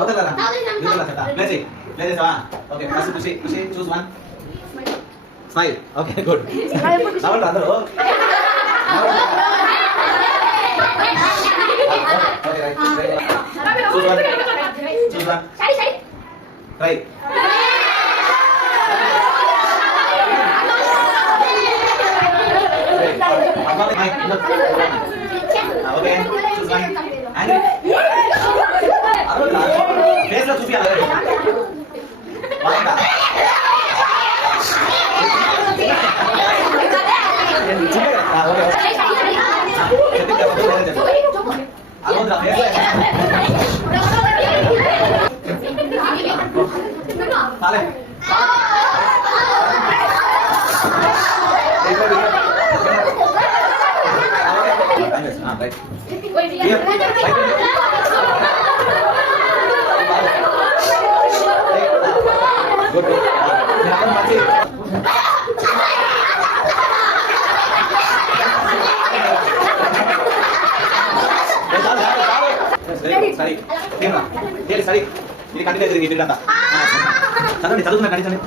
అవతలరా ఇవతల చెత్త ప్లే చేసావా ఓకే ఫస్ట్ ఖుషి చూస్ వన్ స్మైల్ ఓకే గుడ్ నవ్వండి అందరూ ఓకే రైట్ చూస్ వన్ ట్రై ఓకే చూస్ వన్ యాంగిల్ ఫేస్ లో చూపియాలి బాగా సరే ఇది కంటిన్యూ చదవండి చదువుతున్నా కంటిన్యూ